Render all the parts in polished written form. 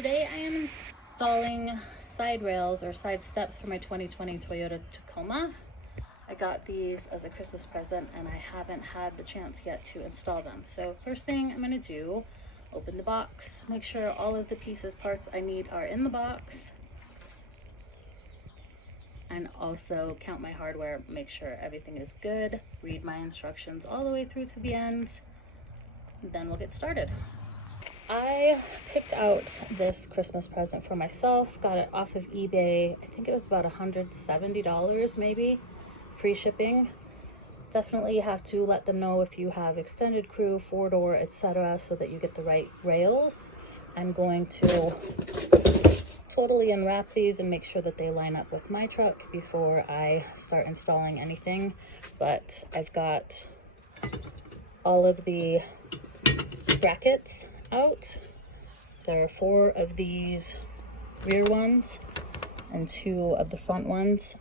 Today I am installing side rails or side steps for my 2020 Toyota Tacoma. I got these as a Christmas present and I haven't had the chance yet to install them. So first thing I'm going to do, open the box, make sure all of the pieces, parts I need are in the box, and also count my hardware, make sure everything is good, read my instructions all the way through to the end, then we'll get started. I picked out this Christmas present for myself, got it off of eBay. I think it was about $170 maybe, free shipping. Definitely have to let them know if you have extended crew, 4-door, etc., so that you get the right rails. I'm going to totally unwrap these and make sure that they line up with my truck before I start installing anything. But I've got all of the brackets out. There are 4 of these rear ones and 2 of the front ones.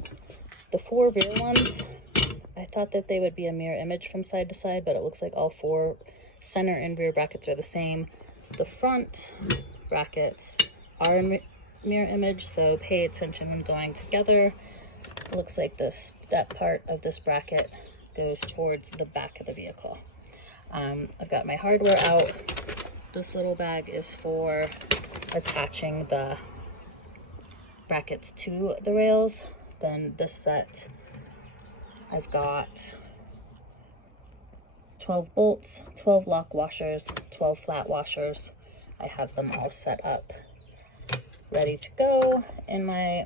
The 4 rear ones, I thought that they would be a mirror image from side to side, but it looks like all 4 center and rear brackets are the same. The front brackets are a mirror image, so pay attention when going together. It looks like this step part of this bracket goes towards the back of the vehicle. I've got my hardware out. This little bag is for attaching the brackets to the rails. Then this set, I've got 12 bolts, 12 lock washers, 12 flat washers. I have them all set up, ready to go in my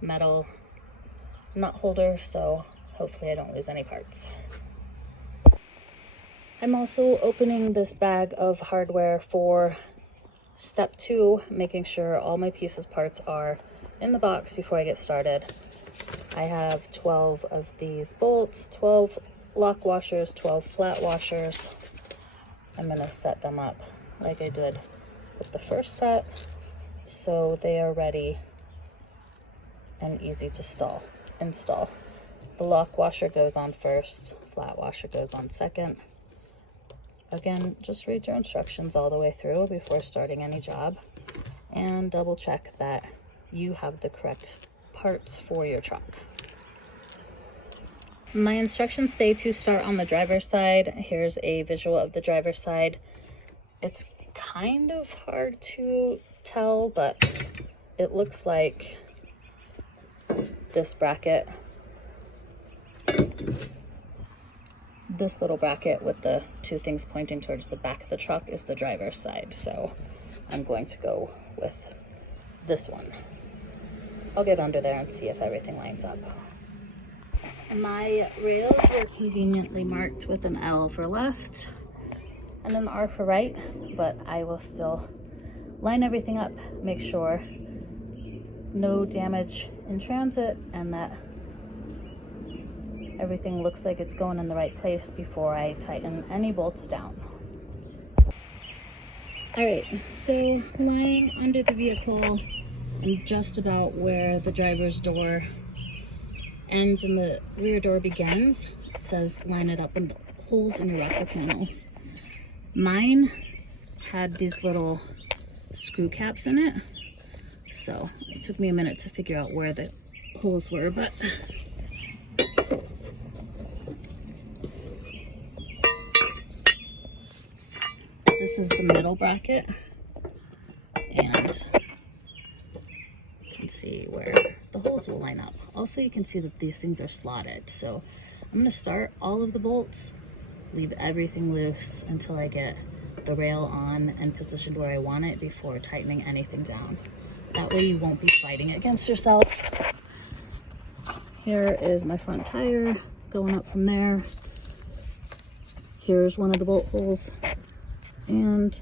metal nut holder, so hopefully I don't lose any parts. I'm also opening this bag of hardware for step 2, making sure all my pieces, parts are in the box before I get started. I have 12 of these bolts, 12 lock washers, 12 flat washers. I'm going to set them up like I did with the first set, so they are ready and easy to install. The lock washer goes on first, flat washer goes on second. Again, just read your instructions all the way through before starting any job and double check that you have the correct parts for your truck. My instructions say to start on the driver's side. Here's a visual of the driver's side. It's kind of hard to tell, but it looks like this bracket, this little bracket with the 2 things pointing towards the back of the truck is the driver's side. So I'm going to go with this one. I'll get under there and see if everything lines up. My rails are conveniently marked with an L for left and an R for right, but I will still line everything up, make sure no damage in transit and that everything looks like it's going in the right place before I tighten any bolts down. All right, so lying under the vehicle and just about where the driver's door ends and the rear door begins, it says line it up in the holes in your rocker panel. Mine had these little screw caps in it, so it took me a minute to figure out where the holes were, but this is the middle bracket, and you can see where the holes will line up. Also, you can see that these things are slotted, so I'm going to start all of the bolts, leave everything loose until I get the rail on and positioned where I want it before tightening anything down. That way you won't be fighting against yourself. Here is my front tire going up from there. Here's one of the bolt holes. And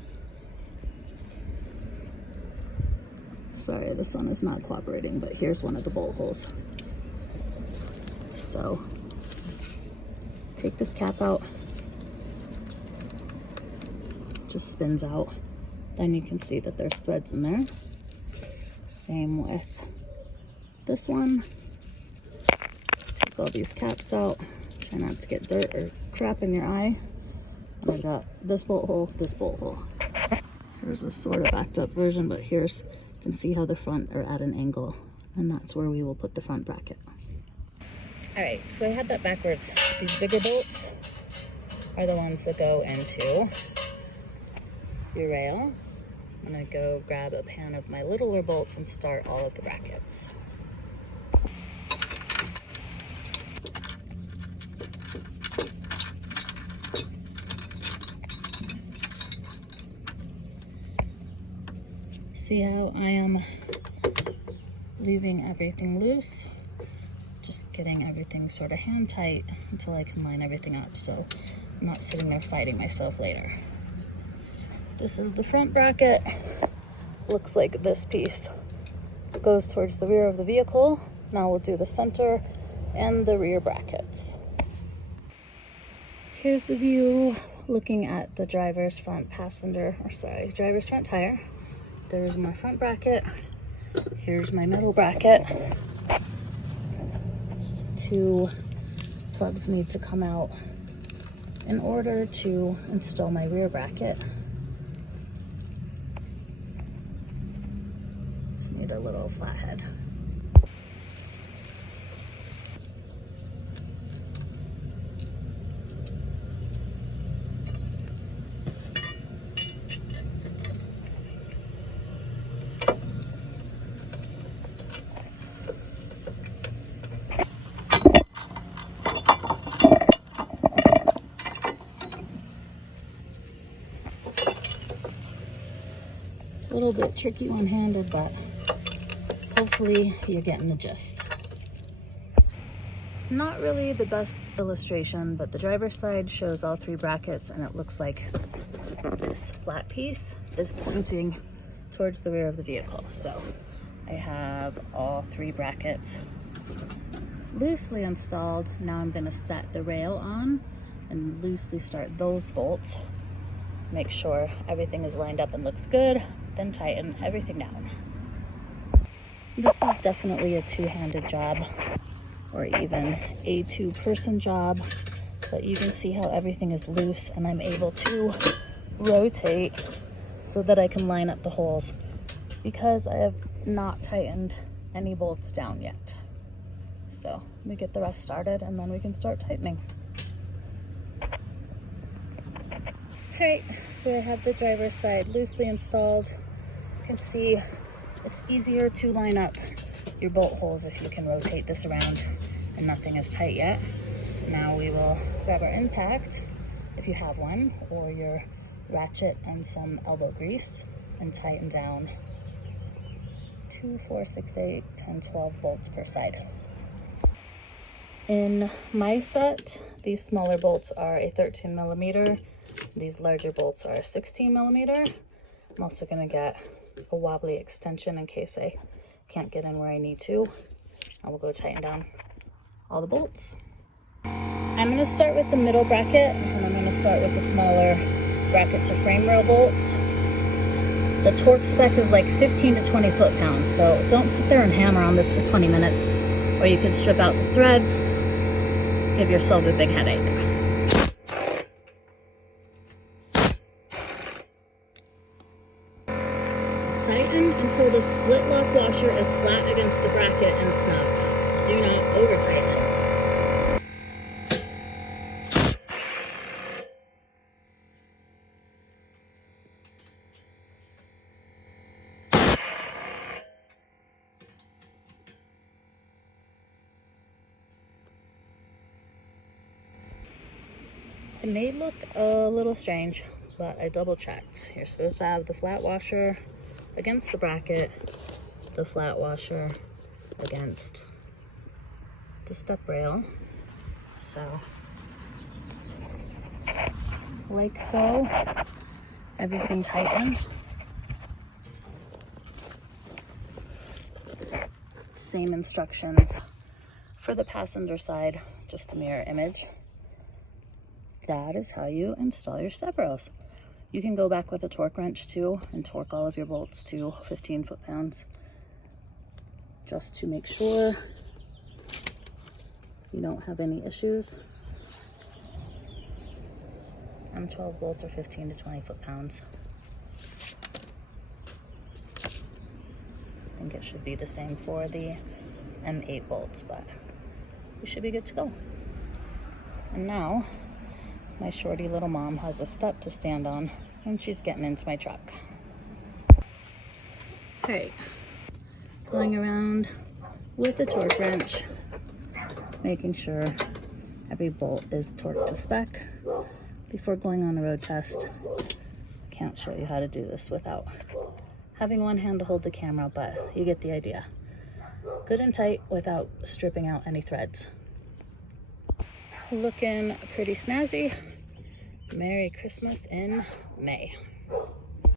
sorry, the sun is not cooperating, but here's one of the bolt holes. So take this cap out, just spins out. Then you can see that there's threads in there. Same with this one. Take all these caps out. Try not to get dirt or crap in your eye. I got this bolt hole, There's a sort of backed up version, but here's, you can see how the front are at an angle, and that's where we will put the front bracket. All right, so I had that backwards. These bigger bolts are the ones that go into your rail. I'm gonna go grab a pan of my littler bolts and start all of the brackets. See how I am leaving everything loose? Just getting everything sort of hand tight until I can line everything up, so I'm not sitting there fighting myself later. This is the front bracket. Looks like this piece goes towards the rear of the vehicle. Now we'll do the center and the rear brackets. Here's the view looking at the driver's front driver's front tire. There's my front bracket. Here's my middle bracket. 2 plugs need to come out in order to install my rear bracket. Just need a little flathead. A little bit tricky one-handed, but hopefully you're getting the gist. Not really the best illustration, but the driver's side shows all 3 brackets, and it looks like this flat piece is pointing towards the rear of the vehicle. So I have all 3 brackets loosely installed. Now I'm going to set the rail on and loosely start those bolts. Make sure everything is lined up and looks good, then tighten everything down. This is definitely a 2-handed job, or even a 2-person job, but you can see how everything is loose, and I'm able to rotate so that I can line up the holes, because I have not tightened any bolts down yet. So let me get the rest started, and then we can start tightening. Alright, so I have the driver's side loosely installed. You can see it's easier to line up your bolt holes if you can rotate this around and nothing is tight yet. Now we will grab our impact, if you have one, or your ratchet and some elbow grease, and tighten down 2, 4, 6, 8, 10, 12 bolts per side. In my set, these smaller bolts are a 13mm. These larger bolts are 16mm. I'm also going to get a wobbly extension in case I can't get in where I need to. I will go tighten down all the bolts. I'm going to start with the middle bracket, and I'm going to start with the smaller bracket to frame rail bolts. The torque spec is like 15 to 20 foot-pounds, so don't sit there and hammer on this for 20 minutes, or you could strip out the threads, give yourself a big headache. Tighten until the split lock washer is flat against the bracket and snug. Do not over tighten. It may look a little strange, but I double checked. You're supposed to have the flat washer against the bracket, the flat washer against the step rail. So, like so, everything tightens. Same instructions for the passenger side, just a mirror image. That is how you install your step rails. You can go back with a torque wrench too and torque all of your bolts to 15 foot-pounds just to make sure you don't have any issues. M12 bolts are 15 to 20 foot-pounds. should be the same for the M8 bolts, but we should be good to go. And now my shorty little mom has a step to stand on and she's getting into my truck. Okay, going around with the torque wrench, making sure every bolt is torqued to spec before going on a road test. Can't show you how to do this without having one hand to hold the camera, but you get the idea. Good and tight without stripping out any threads. Looking pretty snazzy. Merry Christmas in May.